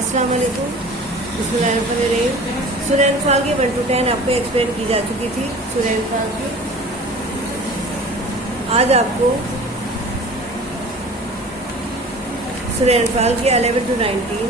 السلام علیکم. بسم اللہ الرحمن الرحیم. سورہ انفال کی 1 to 10 آپ کو ایکسپلین کی جا چکی تھی. سورہ انفال کی آج آپ کو سورہ انفال کی 11 to 19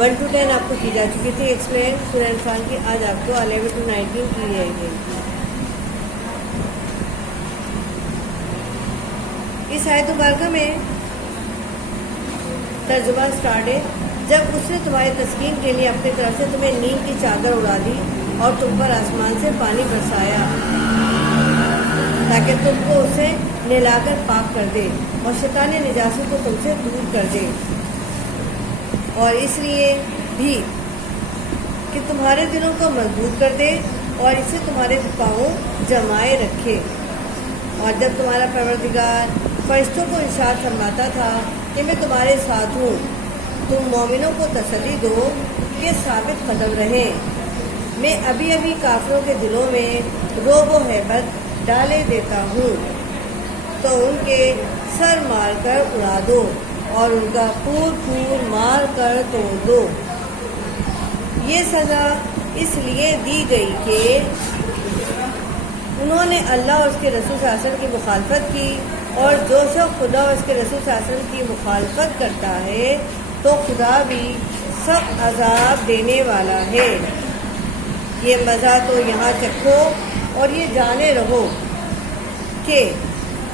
1 to 10 آپ کو کی جا چکی تھی ایکسپلین. سورہ انفال کی آج آپ کو 11 to 19 کی جائے گی. اس آیت مبارکہ میں ترجمہ سٹارٹ ہے. جب اس نے تمہارے تسکین کے لیے اپنی طرف سے تمہیں نیند کی چادر اڑا دی اور تم پر آسمان سے پانی برسایا تاکہ تم کو اسے نہلا کر پاک کر دے اور شیطان نجاست کو تم سے دور کر دے، اور اس لیے بھی کہ تمہارے دلوں کو مضبوط کر دے اور اسے تمہارے پاؤں جمائے رکھے. اور جب تمہارا پروردگار فرشتوں کو ارشاد فرماتا تھا کہ میں تمہارے ساتھ ہوں، تم مومنوں کو تسلی دو کہ ثابت قدم رہیں. میں ابھی ابھی کافروں کے دلوں میں رعب و ہیبت ڈالے دیتا ہوں تو ان کے سر مار کر اڑا دو اور ان کا پھول مار کر توڑ دو. یہ سزا اس لیے دی گئی کہ انہوں نے اللہ اور اس کے رسول صلی اللہ علیہ وسلم کی مخالفت کی، اور جو شخص خدا اور اس کے رسول صلی اللہ علیہ وسلم کی مخالفت کرتا ہے تو خدا بھی سخت عذاب دینے والا ہے. یہ مزہ تو یہاں چکھو اور یہ جانے رہو کہ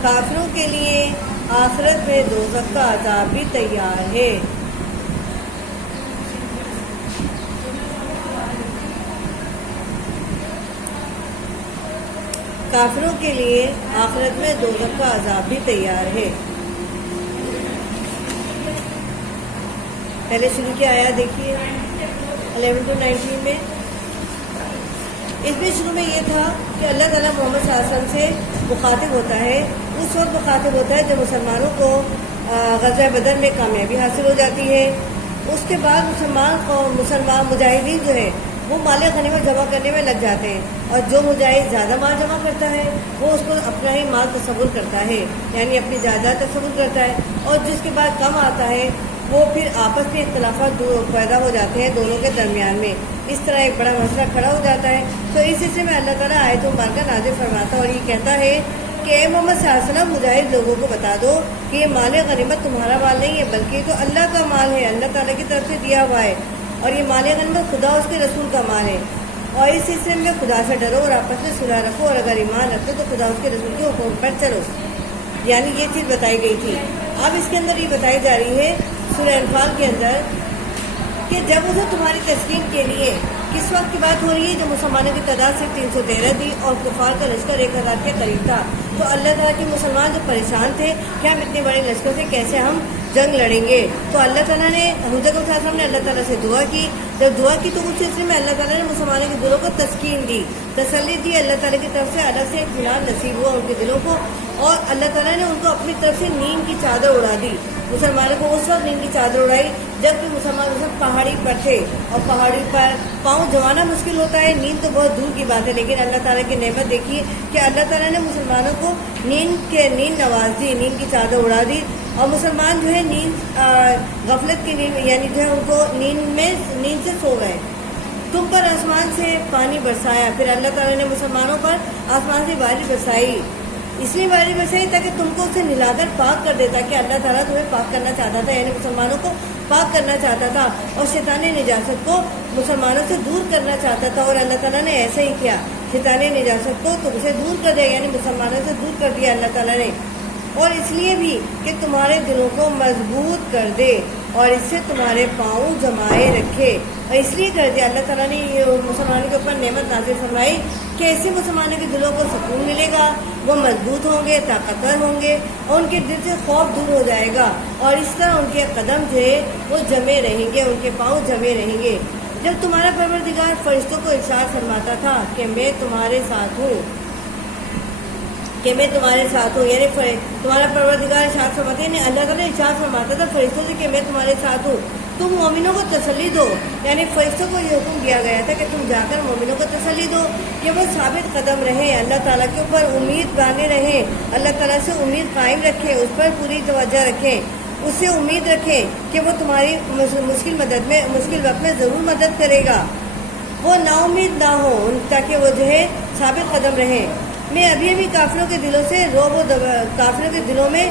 کافروں کے لیے آخرت میں دوزخ کا عذاب بھی تیار ہے. کافروں کے لیے آخرت میں دوزخ کا عذاب بھی تیار ہے. پہلے شروع کی آیات دیکھیے 11 to 19 میں. اس میں شروع میں یہ تھا کہ اللہ تعالیٰ محمد صلی اللہ علیہ وسلم سے مخاطب ہوتا ہے. اس وقت مخاطب ہوتا ہے جب مسلمانوں کو غزوہ بدر میں کامیابی حاصل ہو جاتی ہے. اس کے بعد مسلمان مجاہدین جو ہے وہ مال غنیمت جمع کرنے میں لگ جاتے ہیں، اور جو مجاہد زیادہ مال جمع کرتا ہے وہ اس کو اپنا ہی مال تصور کرتا ہے، یعنی اپنی جائیداد تصور کرتا ہے، اور جس کے بعد کم آتا ہے وہ پھر آپس میں اختلافات پیدا ہو جاتے ہیں دونوں کے درمیان میں. اس طرح ایک بڑا مسئلہ کھڑا ہو جاتا ہے. تو اس سلسلے میں اللہ تعالیٰ آیت مبارکہ نازل فرماتا اور یہ کہتا ہے کہ اے محمد صلی اللہ علیہ وسلم مجاہد لوگوں کو بتا دو کہ یہ مال غنیمت تمہارا مال نہیں ہے، بلکہ یہ تو اللہ کا مال ہے، اللہ تعالیٰ کی طرف سے دیا ہوا ہے، اور یہ مال غنیمت خدا اس کے رسول کا مال ہے. اور اس سلسلے میں خدا سے ڈرو اور آپس میں صلح رکھو، اور اگر ایمان رکھو تو خدا اس کے رسول کے حکم پر چلو. یعنی یہ چیز بتائی گئی تھی. اب اس کے اندر یہ بتائی جا رہی ہے سورہ انفال کے اندر کہ جب اسے تمہاری تسکین کے لیے، کس وقت کی بات ہو رہی ہے؟ جب مسلمانوں کی تعداد صرف 313 تھی اور کفار کا لشکر 1000 کے قریب تھا. تو اللہ تعالیٰ کے مسلمان جو پریشان تھے کہ ہم اتنے بڑے لشکر سے کیسے ہم جنگ لڑیں گے، تو اللہ تعالیٰ نے حضور صلی اللہ علیہ وسلم نے اللہ تعالیٰ سے دعا کی. جب دعا کی تو اس سلسلے میں اللہ تعالیٰ نے مسلمانوں کے دلوں کو تسکین دی، تسلی دی. اللہ تعالیٰ کی طرف سے الگ سے اطمینان نصیب ہوا ان کے دلوں کو، اور اللہ تعالیٰ نے ان کو اپنی طرف سے نیند کی چادر اڑا دی. مسلمانوں کو اس وقت نیند کی چادر اڑائی جب کہ مسلمان اس وقت پہاڑی پر تھے، اور پہاڑی پر پاؤں جمانا مشکل ہوتا ہے. نیند تو بہت دور کی بات ہے، لیکن اللہ تعالیٰ کی نعمت دیکھیے کہ اللہ تعالیٰ نے مسلمانوں کو نیند نواز دی، نیند کی چادر اڑا دی. اور مسلمان جو ہے نیند غفلت کی نیند، یعنی جو ہے ان کو نیند سے سو گئے. تم پر آسمان سے پانی برسایا، پھر اللہ تعالیٰ نے مسلمانوں پر آسمان سے بارش برسائی. اس لیے بارش برسائی تاکہ تم کو اسے نلا کر پاک کر دیتا، کہ اللہ تعالیٰ تمہیں پاک کرنا چاہتا تھا، یعنی مسلمانوں کو پاک کرنا چاہتا تھا، اور شیطان نجاست کو مسلمانوں سے دور کرنا چاہتا تھا. اور اللہ تعالیٰ نے ایسا ہی کیا، شیطان نجاست کو تم سے دور کر دیا، یعنی مسلمانوں سے دور کر دیا اللہ تعالیٰ نے. اور اس لیے بھی کہ تمہارے دلوں کو مضبوط کر دے اور اس سے تمہارے پاؤں جمائے رکھے. اور اس لیے کر دیا اللہ تعالیٰ نے یہ مسلمانوں کے اوپر نعمت نازل فرمائی کہ ایسے مسلمانوں کے دلوں کو سکون ملے گا، وہ مضبوط ہوں گے، طاقتور ہوں گے، اور ان کے دل سے خوف دور ہو جائے گا، اور اس طرح ان کے قدم جو ہے وہ جمے رہیں گے، ان کے پاؤں جمے رہیں گے. جب تمہارا پروردگار فرشتوں کو ارشاد فرماتا تھا کہ میں تمہارے ساتھ ہوں، یعنی تمہارا پروردگار ارشاد فرماتے ہیں، اللہ تعالیٰ ارشاد فرماتا تھا فرشتوں سے کہ میں تمہارے ساتھ ہوں، تم مومنوں کو تسلی دو. یعنی فرشتوں کو یہ حکم دیا گیا تھا کہ تم جا کر مومنوں کو تسلی دو کہ وہ ثابت قدم رہیں، اللہ تعالیٰ کے اوپر امید باندھے رہیں، اللہ تعالیٰ سے امید قائم رکھیں، اس پر پوری توجہ رکھیں. اس سے امید رکھیں کہ وہ تمہاری مشکل وقت میں ضرور مدد کرے گا. وہ نا امید نہ ہو تاکہ وہ جو ہے ثابت قدم رہیں. میں ابھی کافروں کے دلوں میں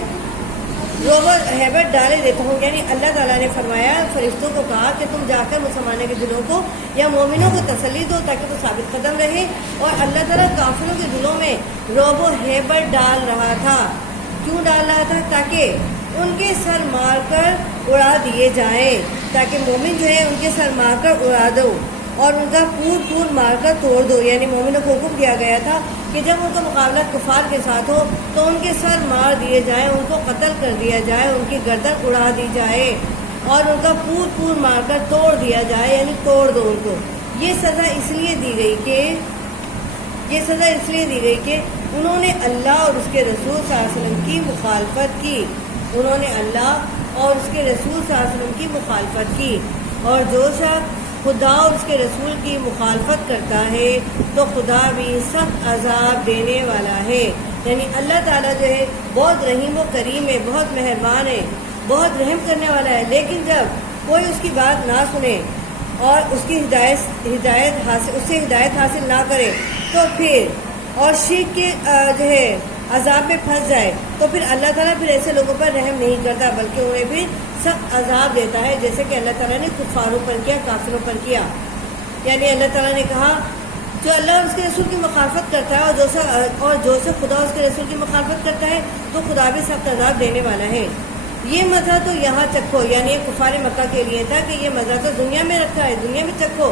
روب و ہیبت ڈالے دیتا ہوں. یعنی اللہ تعالیٰ نے فرمایا فرشتوں کو کہا کہ تم جا کر مسلمانوں کے دلوں کو یا مومنوں کو تسلی دو تاکہ وہ ثابت قدم رہے. اور اللہ تعالیٰ کافروں کے دلوں میں روب و ہیبت ڈال رہا تھا. کیوں ڈال رہا تھا؟ تاکہ ان کے سر مار کر اڑا دیے جائیں، تاکہ مومن جو ہے ان کے سر مار کر اڑا دو اور ان کا پور مار کر توڑ دو. یعنی مومنوں کو حکم دیا گیا تھا کہ جب ان کا مقابلہ کفار کے ساتھ ہو تو ان کے سر مار دیے جائیں، ان کو قتل کر دیا جائے، ان کی گردن اڑا دی جائے اور ان کا پور مار کر توڑ دیا جائے، یعنی توڑ دو ان کو. یہ سزا اس لیے دی گئی کہ انہوں نے اللہ اور اس کے رسول صلی اللہ علیہ وسلم کی مخالفت کی. انہوں نے اللہ اور اس کے رسول صلی اللہ علیہ وسلم کی مخالفت کی. اور جو شخص خدا اور اس کے رسول کی مخالفت کرتا ہے تو خدا بھی سخت عذاب دینے والا ہے. یعنی اللہ تعالیٰ جو ہے بہت رحیم و کریم ہے، بہت مہربان ہے، بہت رحم کرنے والا ہے. لیکن جب کوئی اس کی بات نہ سنے اور اس کی ہدایت حاصل نہ کرے تو پھر اور شرک کے جو ہے عذاب میں پھنس جائے تو پھر اللہ تعالیٰ پھر ایسے لوگوں پر رحم نہیں کرتا بلکہ انہیں بھی سخت عذاب دیتا ہے، جیسے کہ اللہ تعالیٰ نے کفاروں پر کیا، کافروں پر کیا. یعنی اللہ تعالیٰ نے کہا جو اللہ اور اس کے رسول کی مخالفت کرتا ہے اور جو سے خدا اور اس کے رسول کی مخالفت کرتا ہے تو خدا بھی سخت عذاب دینے والا ہے. یہ مزہ تو یہاں چکھو، یعنی کفار مکہ کے لیے تھا کہ یہ مزہ تو دنیا میں رکھا ہے، دنیا میں چکھو.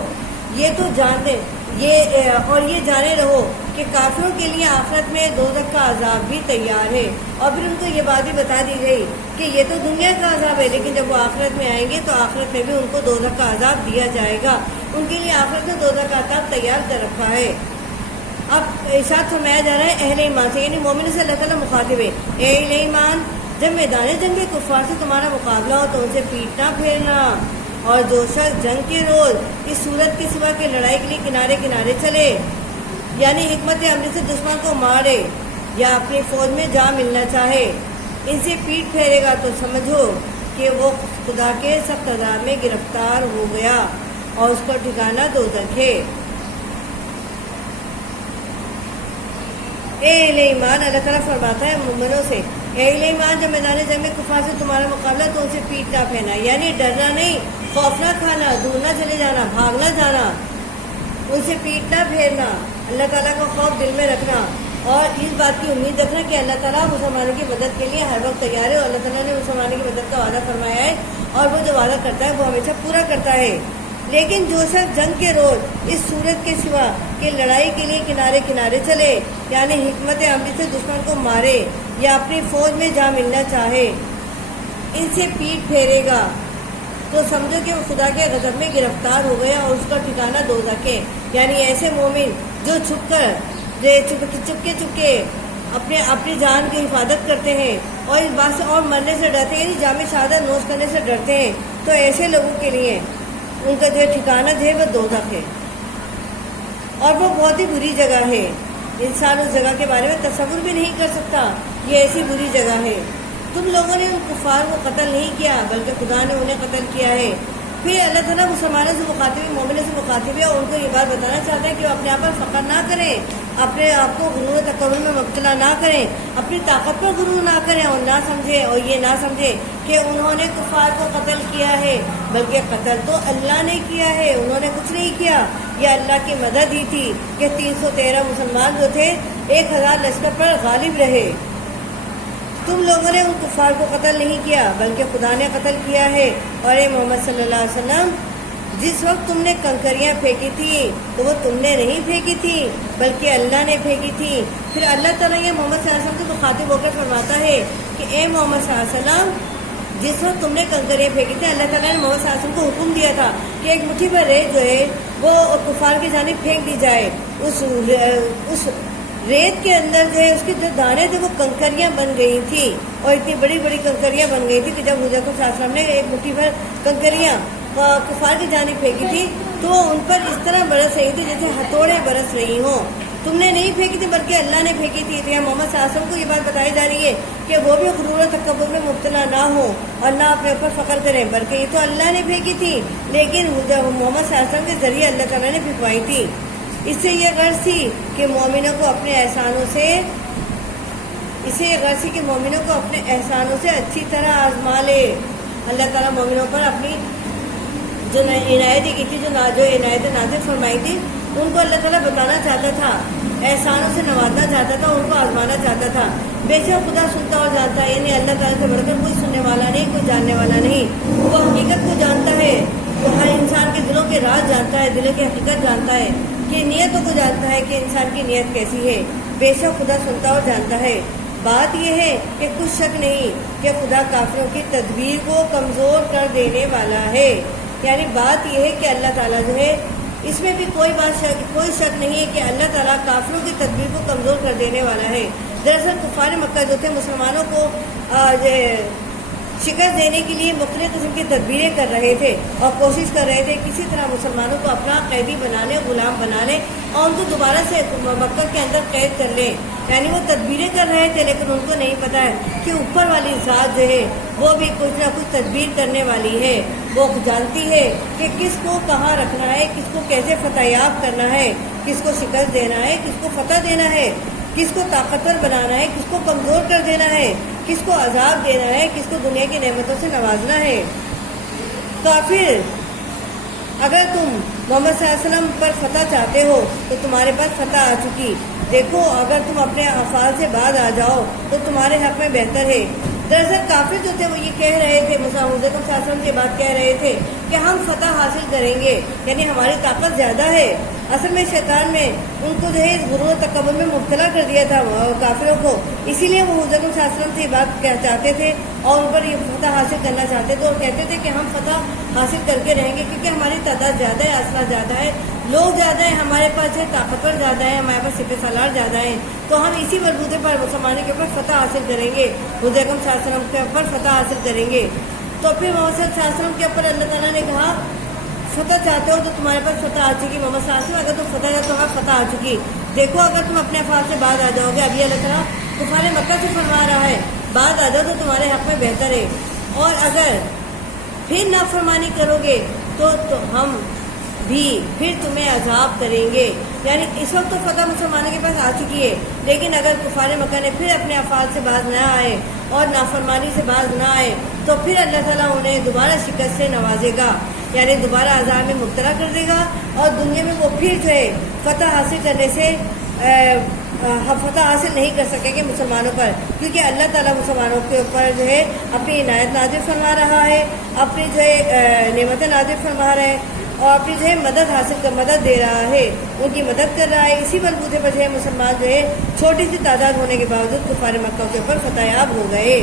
یہ تو جانتے اور یہ جانے رہو کہ کافروں کے لیے آخرت میں دوزخ کا عذاب بھی تیار ہے. اور پھر ان کو یہ بات بھی بتا دی گئی کہ یہ تو دنیا کا عذاب ہے لیکن جب وہ آخرت میں آئیں گے تو آخرت میں بھی ان کو دوزخ کا عذاب دیا جائے گا. ان کے لیے آخرت میں دوزخ کا عذاب تیار کر رکھا ہے. اب ارشاد فرمایا جا رہا ہے اہل ایمان سے، یعنی مومن سے اللہ تعالیٰ مخاطب ہے. اے اہل ایمان، جب میدان جنگ کفار سے تمہارا مقابلہ ہو تو ان سے پیٹنا پھیرنا، اور جو شخص جنگ کے روز اس صورت کے سوا کے لڑائی کے لیے کنارے چلے، یعنی حکمت عملی سے دشمن کو مارے یا اپنی فوج میں جا ملنا چاہے، ان سے پیٹ پھیرے گا تو سمجھو کہ وہ خدا کے سخت عذاب میں گرفتار ہو گیا اور اس کا ٹھکانہ دوزخ ہے. اے اہل ایمان، اللہ تعالیٰ فرماتا ہے مومنوں سے، اے اہل ایمان، جب میدان جنگ میں کفار سے تمہارا مقابلہ تو ان سے پیٹنا پھیرنا، یعنی ڈرنا نہیں، خوف نہ کھانا، دور نہ چلے جانا، بھاگنا جانا، ان سے پیٹنا پھیرنا، اللہ تعالیٰ کا خوف دل میں رکھنا اور اس بات کی امید رکھنا کہ اللہ تعالیٰ مسلمانوں کی مدد کے لیے ہر وقت تیار ہے. اور اللہ تعالیٰ نے مسلمانوں کی مدد کا وعدہ فرمایا ہے اور وہ جو وعدہ کرتا ہے وہ ہمیشہ پورا کرتا ہے. لیکن جو شخص جنگ کے روز اس صورت کے سوا کہ لڑائی کے لیے کنارے چلے، یعنی حکمت عملی سے دشمن کو مارے یا اپنی فوج میں جا ملنا چاہے، ان سے پیٹ پھیرے گا تو سمجھو کہ وہ خدا کے غضب میں گرفتار ہو گیا اور اس کا ٹھکانہ دوزخ ہے. یعنی ایسے مومن جو چپکے اپنی جان کی حفاظت کرتے ہیں اور اس بات سے اور مرنے سے ڈرتے ہیں، یعنی جامع شہادت نوش کرنے سے ڈرتے ہیں، تو ایسے لوگوں کے لیے ان کا جو ٹھکانہ جو ہے وہ دوزخ ہے اور وہ بہت ہی بری جگہ ہے. انسان اس جگہ کے بارے میں تصور بھی نہیں کر سکتا، یہ ایسی بری جگہ ہے. تم لوگوں نے ان کفار کو قتل نہیں کیا بلکہ خدا نے انہیں قتل کیا ہے. پھر اللہ تعالیٰ مسلمانوں سے مخاطب، مومنوں سے مخاطب ہے اور ان کو یہ بات بتانا چاہتے ہیں کہ وہ اپنے آپ پر فخر نہ کریں، اپنے آپ کو غرور و تکبر میں مبتلا نہ کریں، اپنی طاقت پر غرور نہ کریں اور نہ سمجھیں اور یہ نہ سمجھیں کہ انہوں نے کفار کو قتل کیا ہے، بلکہ قتل تو اللہ نے کیا ہے، انہوں نے کچھ نہیں کیا. یہ اللہ کی مدد ہی تھی کہ 313 مسلمان جو تھے 1000 لشکر پر غالب رہے. تم لوگوں نے ان کفار کو قتل نہیں کیا بلکہ خدا نے قتل کیا ہے. اور اے محمد صلی اللہ علیہ وسلم، جس وقت تم نے کنکریاں پھینکی تھی تو وہ تم نے نہیں پھینکی تھی بلکہ اللہ نے پھینکی تھی. پھر اللہ تعالیٰ یہ محمد صلی اللہ علیہ وسلم سے مخاطب ہو کر فرماتا ہے کہ اے محمد صلی اللہ علیہ وسلم، جس وقت تم نے کنکریاں پھینکی تھی اللہ تعالیٰ نے محمد صلی اللہ علیہ وسلم کو حکم دیا تھا کہ ایک مٹھی بھر ریت جو ہے وہ کفار کی جانب پھینک دی جائے. اس ریت کے اندر جو ہے اس کے جو دانے تھے وہ کنکریاں بن گئی تھی اور اتنی بڑی بڑی کنکریاں بن گئی تھی کہ جب حضور صلی اللہ علیہ وسلم نے ایک مٹھی بھر کنکریاں کفار کی جانب پھینکی تھی تو ان پر اس طرح برس رہی تھی جیسے ہتھوڑے برس رہی ہوں. تم نے نہیں پھینکی تھی بلکہ اللہ نے پھینکی تھی. تو محمد صلی اللہ علیہ وسلم کو یہ بات بتائی جا رہی ہے کہ وہ بھی غرور و تکبر میں مبتلا نہ ہو اور نہ اپنے اوپر فخر کریں، بلکہ یہ تو اللہ نے پھینکی تھی، لیکن محمد صلی اللہ علیہ وسلم کے ذریعے اللہ تعالیٰ نے پھینکوائی تھی. اس سے یہ غرض تھی کہ مومنوں کو اپنے احسانوں سے اچھی طرح آزما لے. اللہ تعالیٰ مومنوں پر اپنی جو عنایتیں کی تھی، جو عنایتیں نازل فرمائی تھی، ان کو اللہ تعالیٰ بتانا چاہتا تھا، احسانوں سے نوازنا چاہتا تھا، ان کو آزمانا چاہتا تھا. بے شک خدا سنتا اور جانتا ہے، یعنی اللہ تعالیٰ سے بڑھ کر کوئی سننے والا نہیں، کوئی جاننے والا نہیں. وہ حقیقت کو جانتا ہے، وہ ہر انسان کے دلوں کے راز جانتا ہے، دلوں کی حقیقت جانتا ہے، کہ نیتوں کو جانتا ہے کہ انسان کی نیت کیسی ہے. بے شک خدا سنتا اور جانتا ہے. بات یہ ہے کہ کچھ شک نہیں کہ خدا کافروں کی تدبیر کو کمزور کر دینے والا ہے. یعنی بات یہ ہے کہ اللہ تعالیٰ جو ہے، اس میں بھی کوئی شک نہیں ہے کہ اللہ تعالیٰ کافروں کی تدبیر کو کمزور کر دینے والا ہے. دراصل کفار مکہ جو تھے مسلمانوں کو شکست دینے کے لیے مختلف قسم کی تدبیریں کر رہے تھے اور کوشش کر رہے تھے کسی طرح مسلمانوں کو اپنا قیدی بنانے، غلام بنانے اور ان کو دوبارہ سے مکہ کے اندر قید کر لیں. یعنی وہ تدبیریں کر رہے تھے، لیکن ان کو نہیں پتا ہے کہ اوپر والی ذات جو ہے وہ بھی کچھ نہ کچھ تدبیر کرنے والی ہے. وہ جانتی ہے کہ کس کو کہاں رکھنا ہے، کس کو کیسے فتح یاب کرنا ہے، کس کو شکست دینا ہے، کس کو فتح دینا ہے، کس کو طاقتور بنانا ہے، کس کو کمزور کر دینا ہے، کس کو عذاب دینا ہے، کس کو دنیا کی نعمتوں سے نوازنا ہے. کافر اگر تم محمد صلی اللہ علیہ وسلم پر فتح چاہتے ہو تو تمہارے پاس فتح آ چکی. دیکھو اگر تم اپنے افعال سے بعد آ جاؤ تو تمہارے حق میں بہتر ہے. دراصل کافر جو تھے وہ یہ کہہ رہے تھے، محمد صلی اللہ علیہ وسلم سے بات کہہ رہے تھے کہ ہم فتح حاصل کریں گے، یعنی ہماری طاقت زیادہ ہے. اصل میں شیطان نے ان کو جو ہے اس غرور و تکبر میں مبتلا کر دیا تھا کافروں کو، اسی لیے وہ حضرت صلی اللہ علیہ وسلم سے یہ بات چاہتے تھے اور ان پر یہ فتح حاصل کرنا چاہتے تھے، اور کہتے تھے کہ ہم فتح حاصل کر کے رہیں گے کیونکہ ہماری تعداد زیادہ ہے، اسلحہ زیادہ ہے، لوگ زیادہ ہیں ہمارے پاس، ہے طاقتور زیادہ ہے ہمارے پاس، سپہ سالار زیادہ ہیں، تو ہم اسی بلبوتے پر مسلمانوں کے اوپر فتح حاصل کریں گے، حضرت صلی اللہ علیہ وسلم کے اوپر فتح حاصل کریں گے. تو پھر محمد صلی اللہ علیہ وسلم کے اوپر اللہ تعالیٰ نے کہا فتح چاہتے ہو تو تمہارے پاس فتح آ چکی. محمد صلی اللہ علیہ وسلم اگر تم فتح چاہتے ہو تمہارے فتح آ چکی. دیکھو اگر تم اپنے افعال سے بعد آ جاؤ گے، ابھی اللہ تعالیٰ کفار مکہ سے فرما رہا ہے بعد آ جاؤ تو تمہارے حق میں بہتر ہے، اور اگر پھر نافرمانی کرو گے تو ہم بھی پھر تمہیں عذاب کریں گے. یعنی اس وقت تو فتح مسلمانوں کے پاس آ چکی ہے، لیکن اگر کفار مکہ نے پھر اپنے افعال سے باز نہ آئے اور نافرمانی سے باز نہ آئے تو پھر اللہ تعالیٰ انہیں دوبارہ شکست سے نوازے گا، یعنی دوبارہ عذاب میں مبتلا کر دے گا، اور دنیا میں وہ پھر جو ہے فتح حاصل کرنے سے فتح حاصل نہیں کر سکیں گے مسلمانوں پر، کیونکہ اللہ تعالیٰ مسلمانوں کے اوپر جو ہے اپنی عنایت نازل فرما رہا ہے، اپنی جو ہے نعمتیں نازل فرما رہا ہے، اور اپنی جو ہے مدد دے رہا ہے، ان کی مدد کر رہا ہے. اسی بلبوتے پر جو ہے مسلمان جو ہے چھوٹی سی تعداد ہونے کے باوجود کفار مکہ کے اوپر فتح یاب ہو گئے.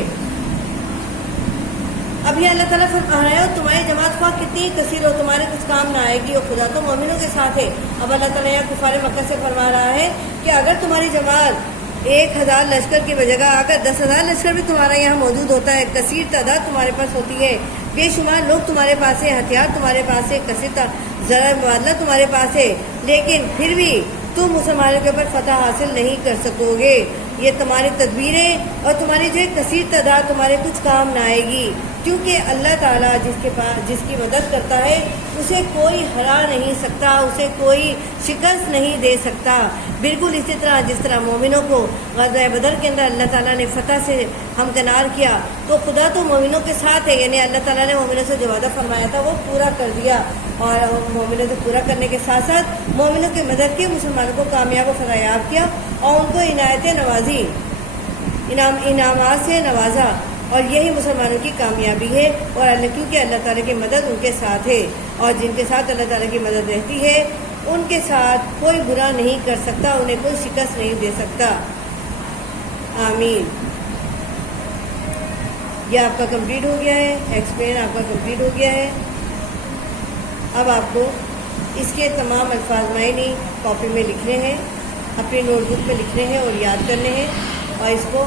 اب یہ اللہ تعالیٰ فرما رہا ہے تمہاری جماعت خواہ کتنی کثیر ہو تمہارے کچھ کام نہ آئے گی، اور خدا تو مومنوں کے ساتھ ہے. اب اللہ تعالیٰ یہاں کفار مکہ سے فرما رہا ہے کہ اگر تمہاری جماعت 1000 لشکر کی بجائے اگر 10,000 لشکر بھی تمہارا یہاں موجود ہوتا ہے، کثیر تعداد تمہارے پاس ہوتی ہے، بے شمار لوگ تمہارے پاس ہے، ہتھیار تمہارے پاس ہے، کثیر ذرا مبادلہ تمہارے پاس ہے، لیکن پھر بھی تم مسلمانوں کے اوپر فتح حاصل نہیں کر سکو گے. یہ تمہاری تدبیریں اور تمہاری جو ہے کثیر تعداد تمہارے کچھ کام نہ آئے گی، کیونکہ اللہ تعالیٰ جس کی مدد کرتا ہے اسے کوئی ہرا نہیں سکتا، اسے کوئی شکست نہیں دے سکتا. بالکل اسی طرح جس طرح مومنوں کو غزوہ بدر کے اندر اللہ تعالیٰ نے فتح سے ہمکنار کیا، تو خدا تو مومنوں کے ساتھ ہے، یعنی اللہ تعالیٰ نے مومنوں سے جو وعدہ فرمایا تھا وہ پورا کر دیا، اور مومنوں سے پورا کرنے کے ساتھ ساتھ مومنوں کی مدد کی، مسلمانوں کو کامیاب و فتح یاب کیا، اور ان کو عنایتیں نوازی، انعامات سے نوازا، اور یہی مسلمانوں کی کامیابی ہے. اور کیونکہ اللہ تعالیٰ کی مدد ان کے ساتھ ہے، اور جن کے ساتھ اللہ تعالیٰ کی مدد رہتی ہے ان کے ساتھ کوئی برا نہیں کر سکتا، انہیں کوئی شکست نہیں دے سکتا. آمین. یہ آپ کا کمپلیٹ ہو گیا ہے، ایکسپلین آپ کا کمپلیٹ ہو گیا ہے. اب آپ کو اس کے تمام الفاظ معنی کاپی میں لکھنے ہیں، اپنی نوٹ بک پہ لکھنے ہیں اور یاد کرنے ہیں، اور اس کو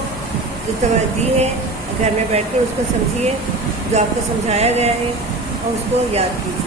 جو توجہ دی ہے گھر میں بیٹھ کر اس کو سمجھیے جو آپ کو سمجھایا گیا ہے، اور اس کو یاد کیجیے.